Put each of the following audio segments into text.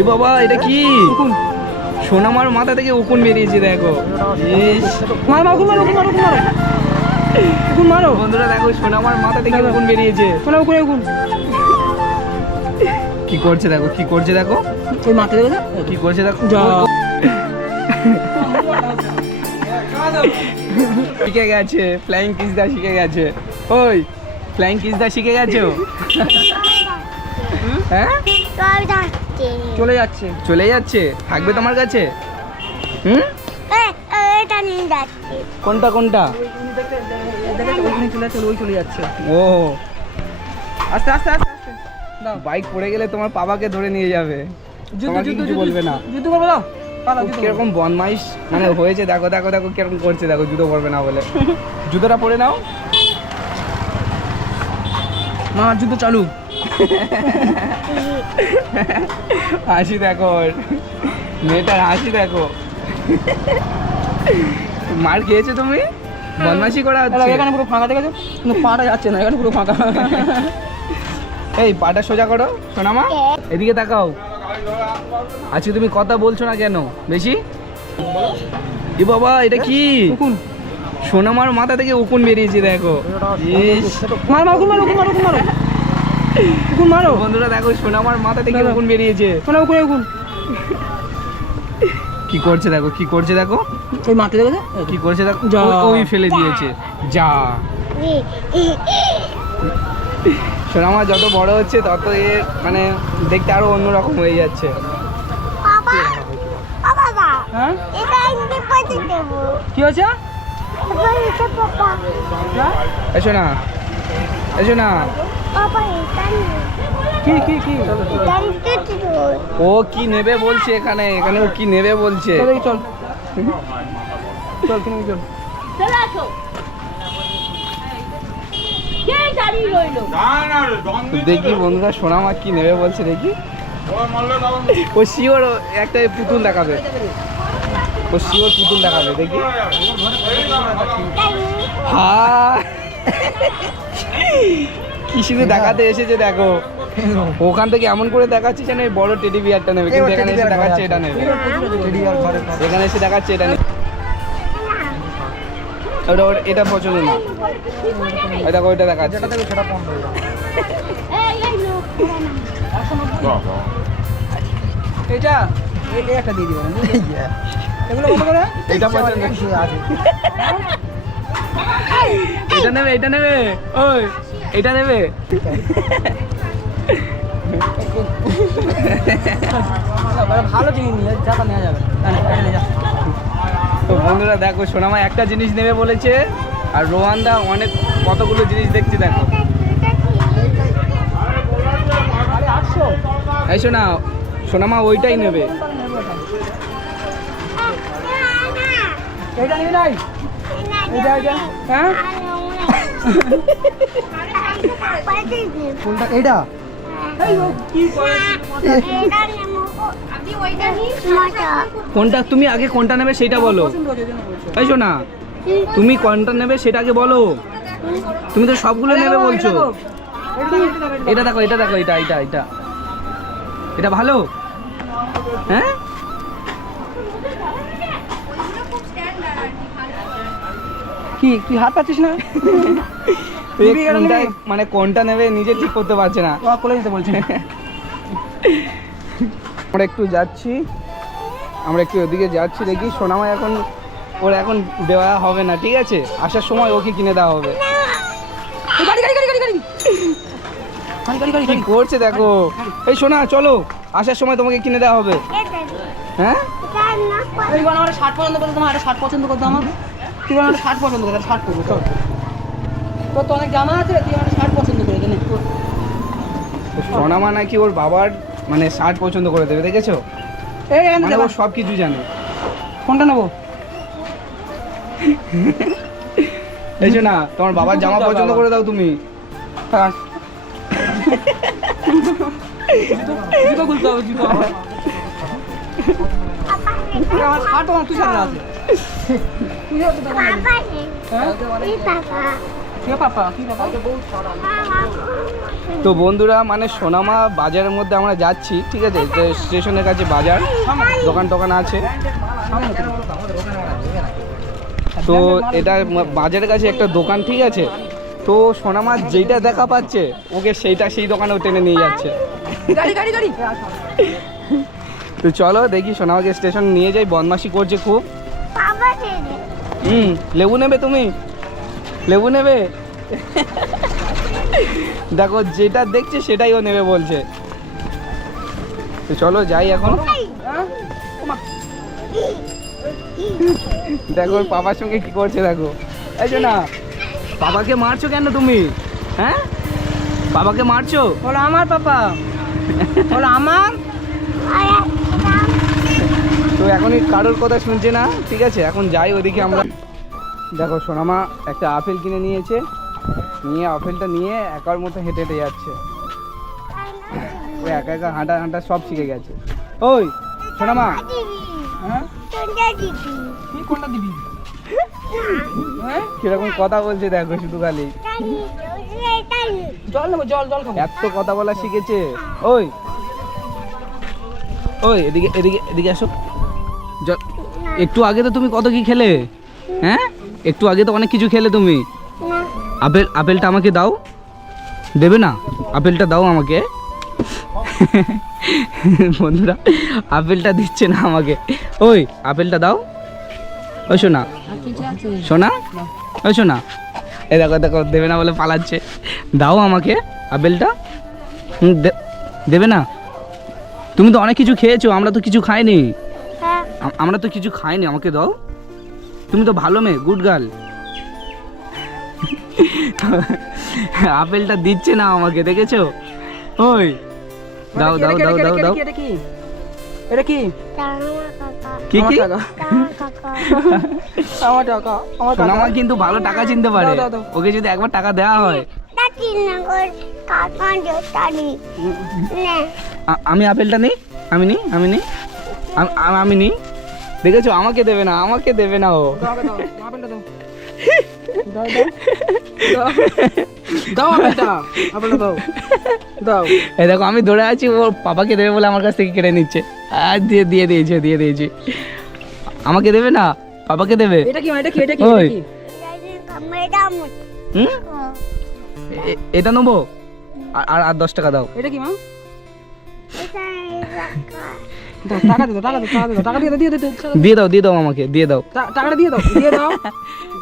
এ বাবা এটা কি? সোনামার মাথা থেকে উকুন বেরিয়েছে দেখো। মার মার মার মার মার মার। উকুন মারো। বন্ধুরা দেখো সোনামার মাথা থেকে উকুন বেরিয়েছে। শোনা উকুন উকুন। কি করছে দেখো কি করছে দেখো? কি করছে দেখো? শিখে গেছে ফ্লাইং কিস দা শিখে গেছে। ওই ফ্লাইং কিস দা শিখে গেছো? হ্যাঁ? চলে যাচ্ছে। চলে যাচ্ছে? থাকবে তোমার কাছে? হুম? কোনটা কোনটা? চলে যাচ্ছে ওই চলে যাচ্ছে ও। আস্তে আস্তে আস্তে আস্তে। দাও। বাইক পড়ে গেলে তোমার বাবাকে ধরে নিয়ে যাবে। তোমাকে যুদ্ধ বলবে না। পালাও যুদ্ধ করবে। কীরকম বদমাইশ। মানে হয়েছে দেখো দেখো দেখো কীরকম করছে দেখো জুতো পরবে না বলে। জুতোটা পরে নাও। মা জুতো চালু। হাসি দেখো। মেয়েটার হাসি দেখো। মার খেয়েছো তুমি? বদমাশি করা এবার হচ্ছে। এখানে পুরো ফাঁকা দেখেছ? কিন্তু পাটা যাচ্ছে না এখানে পুরো ফাঁকা। এই পাটা সোজা করো সোনামা। এদিকে তাকাও। আজকে তুমি কথা বলছো না কেন? বেশি? এ বাবা এটা কি? সোনামার মাথা থেকে উকুন বেরিয়েছে দেখো। মার মার মারো মারো উকুন মারো। উকুন মারো। বন্ধুরা দেখো সোনামার মাথা থেকে। উকুন বেরিয়েছে। শোনা উকুন উকুন কি করছে দেখো কি করছে দেখো? ওই মারতে দেখেছ কি করছে দেখো? যা। ওই- ফেলে দিয়েছে। যা। সোনামা যত বড় হচ্ছে তত এ মানে দেখতে আরও অন্যরকম হয়ে যাচ্ছে। বাবা বাবা হ্যাঁ? কি হয়েছে? এসো না এসো না কি কি কি? ও কি নেবে বলছে এখানে? এখানে ও কি নেবে বলছে? চল দেখি, চল। কিনে চল। চলে আসো। কে দাঁড়িয়ে রইল? দেখি বন্ধুরা সোনামা কি নেবে বলছে দেখি। ও শিওর একটা পুতুল দেখাবে। ও শিওর পুতুল দেখাবে দেখি। হ্যাঁ কি শুধু দেখাতে এসেছে দেখো। ওখান থেকে এমন করে দেখাচ্ছে যেন এই বড় টেডি বিয়ারটা নেবে। কিন্তু এখানে এসে দেখাচ্ছে এটা নেবে। এখানে এসে দেখাচ্ছে এটা নেবে। ওটা এটা পছন্দ না। দেখো ওইটা দেখাচ্ছে। এই একটা দিয়ে দিবেন। এগুলো কত করে? এটা পছন্দ। এটা নেবে এটা নেবে। ওই। এটা নেবে ভালো জিনিস নিয়ে নেওয়া যাবে। এটা। তো বন্ধুরা দেখো সোনামা একটা জিনিস নেবে বলেছে আর রোহানদা অনেক কতগুলো জিনিস দেখছে দেখো। এই শোনা সোনামা ওইটাই নেবে। এইটা নিবি নাই? এইটা এইটা হ্যাঁ? কোনটা? এইটা? কোনটা? তুমি আগে কোনটা নেবে সেটা বলো। এই না তুমি কোনটা নেবে সেটা আগে বলো। তুমি তো সবগুলো নেবে বলছো। এটা দেখো এটা দেখো, এটা এটা এটা। এটা ভালো? হ্যাঁ? কি তুই হাত পাচ্ছিস না? মানে কোনটা নেবে নিজে ঠিক করতে পারছে না। কোলে নিতে বলছি। আমরা একটু যাচ্ছি। আমরা একটু ওদিকে যাচ্ছি দেখি সোনামা এখন ওর এখন দেওয়া হবে না ঠিক আছে? আসার সময় ওকে কিনে দেওয়া হবে। করছে দেখো? এই সোনা চলো। আসার সময় তোমাকে কিনে দেওয়া হবে। হ্যাঁ? ষাট পছন্দ করতাম তোমার তুই আমার শার্ট পছন্দ করতে শার্ট করব চল। তোর তো অনেক জামা আছে তুই আমার শার্ট পছন্দ করে দে নে। সোনামা নাকি ওর বাবার মানে শার্ট পছন্দ করে দেবে দেখেছ? এই এখান মানে ও সব কিছু জানে। কোনটা নেব? এই না তোমার বাবার জামা পছন্দ করে দাও তুমি। হ্যাঁ। জুতো খুলতে হবে জুতো আমার শার্ট আমার তুই আছে। তুই। হ্যাঁ? পাপা। তো বন্ধুরা মানে সোনামা বাজারের মধ্যে আমরা যাচ্ছি ঠিক আছে? স্টেশনের কাছে বাজার দোকান টোকান আছে। তো। তো এটা বাজারের কাছে একটা দোকান ঠিক আছে? তো সোনামা যেইটা দেখা পাচ্ছে ওকে সেইটা সেই দোকানেও টেনে নিয়ে যাচ্ছে। গাড়ি গাড়ি গাড়ি। তো চলো দেখি সোনামাকে স্টেশন নিয়ে যাই বদমাশি করছে খুব। হুম, লেবু নেবে তুমি? লেবু নেবে? দেখো, যেটা দেখছে সেটাই ও নেবে বলছে। তো চলো যাই এখন। হ্যাঁ? দেখো, ওর পাপার সঙ্গে কি করছে দেখো। এই না বাবাকে মারছো কেন তুমি? হ্যাঁ? বাবাকে মারছো? বলো আমার পাপা। বলো আমার? এখনই কারোর কথা শুনছে না, ঠিক আছে? এখন যাই ওদিকে আমরা। দেখো, সোনামা একটা আপেল কিনে নিয়েছে। নিয়ে আপেলটা নিয়ে একার মতো হেঁটে হেঁটে যাচ্ছে। ও একা একা হাঁটা হাঁটা সব শিখে গেছে। ওই, সোনামা। হ্যাঁ? কোনটা হ্যাঁ? কীরকম কথা বলছে দেখো শুধু খালি জল জল জল এত কথা বলা শিখেছে। ওই ওই, এদিকে এদিকে এদিকে আসো। একটু আগে তো তুমি কত কি খেলে? হ্যাঁ? একটু আগে তো অনেক কিছু খেলে তুমি। আপেল আপেলটা আমাকে দাও। দেবে না? আপেলটা দাও আমাকে। বন্ধুরা আপেলটা দিচ্ছে না আমাকে। ওই আপেলটা দাও। ওই শোনা শোনা ওই শোনা এ দেখো দেখো দেবে না বলে পালাচ্ছে। দাও আমাকে আপেলটা। দেবে না? তুমি তো অনেক কিছু খেয়েছো আমরা তো কিছু খাইনি। আমরা তো কিছু খাইনি আমাকে দাও। তুমি তো ভালো মেয়ে গুড গার্ল আপেলটা দিচ্ছে না আমাকে দেখেছ? ওই। দাও দাও দাও দাও দাও। এটা কি? এটা কি? কি কি? আমার টাকা। আমার টাকা আমার কিন্তু ভালো টাকা চিনতে পারে। ওকে যদি একবার টাকা দেওয়া হয়। আমি আপেলটা নিই? আমি নিই? আমি নিই? আম- আম- আমি নিই? দেখেছ? আমাকে দেবে না আমাকে দেবে না ও। দেখো আমি ধরে আছি ও পাপাকে দেবে বলে আমার কাছ থেকে কেড়ে নিচ্ছে। আর দিয়ে দিয়ে দিয়েছে দিয়ে দিয়েছি। আমাকে দেবে না? পাপাকে দেবে? এটা কি এটা কি এটা কি এটা হুম? এ- এটা নেব? আর আর- আর দশ টাকা দাও। এটা কি মা? দাও, টাকা দাও টাকা দিয়ে দাও, টাকা দিয়ে দাও দিয়ে দাও দিয়ে দাও, দিয়ে দাও আমাকে দিয়ে দাও। টাকাটা দিয়ে দাও দিয়ে দাও।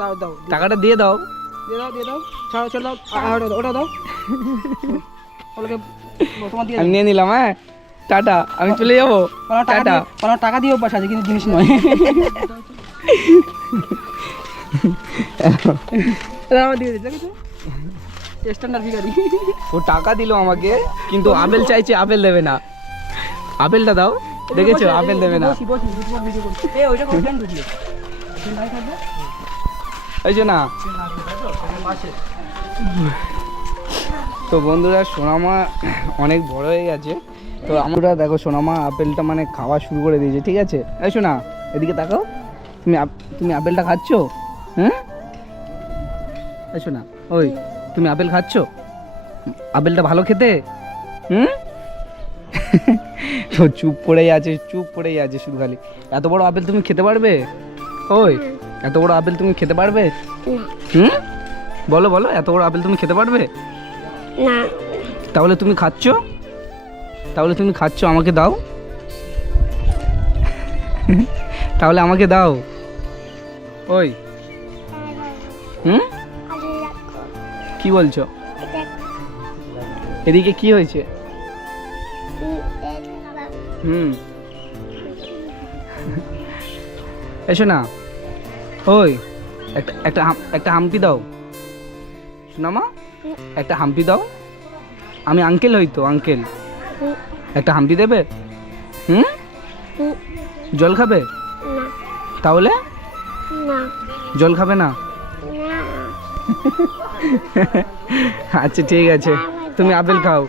দাও দাও টাকাটা দিয়ে দাও। দিয়ে দাও দিয়ে দাও। ছাড়ো দাও। ওটা দাও ওটাকে তোমার দিয়ে নিয়ে নিলাম হ্যাঁ? টাটা আমি চলে যাব। টাটা। আমার টাকা দিয়ে অভ্যাস আছে কিন্তু জিনিস নয় ও টাকা দিল আমাকে কিন্তু আপেল চাইছে আপেল দেবে না। আপেলটা দাও। দেখেছ? আপেল দেবে না। এই যে না। তো বন্ধুরা সোনামা অনেক বড় হয়ে গেছে। তো আমরা দেখো সোনামা আপেলটা মানে খাওয়া শুরু করে দিয়েছে ঠিক আছে? এই শোনা এদিকে তাকাও। তুমি তুমি আপেলটা খাচ্ছ? হ্যাঁ? এই শোনা ওই তুমি আপেল খাচ্ছ? আপেলটা ভালো খেতে? হুম? তো চুপ পড়েই আছে চুপ পড়েই আছে শুধু খালি এত বড় আপেল তুমি খেতে পারবে? ওই এত বড় আপেল তুমি খেতে পারবে? হুম? বলো বলো এত বড় আপেল তুমি খেতে পারবে? না। তাহলে তুমি খাচ্ছ? তাহলে তুমি খাচ্ছ আমাকে দাও। তাহলে আমাকে দাও। ওই। হুম? কি বলছো? এদিকে কি হয়েছে? হুম। এসো না ওই একটা একটা হাম- একটা হাম্পি দাও। শোনামা একটা হাম্পি দাও। আমি আঙ্কেল হইতো আঙ্কেল। একটা হাম্পি দেবে? হুম? জল খাবে? তাহলে? জল খাবে না? না। আচ্ছা ঠিক আছে। তুমি আপেল খাও।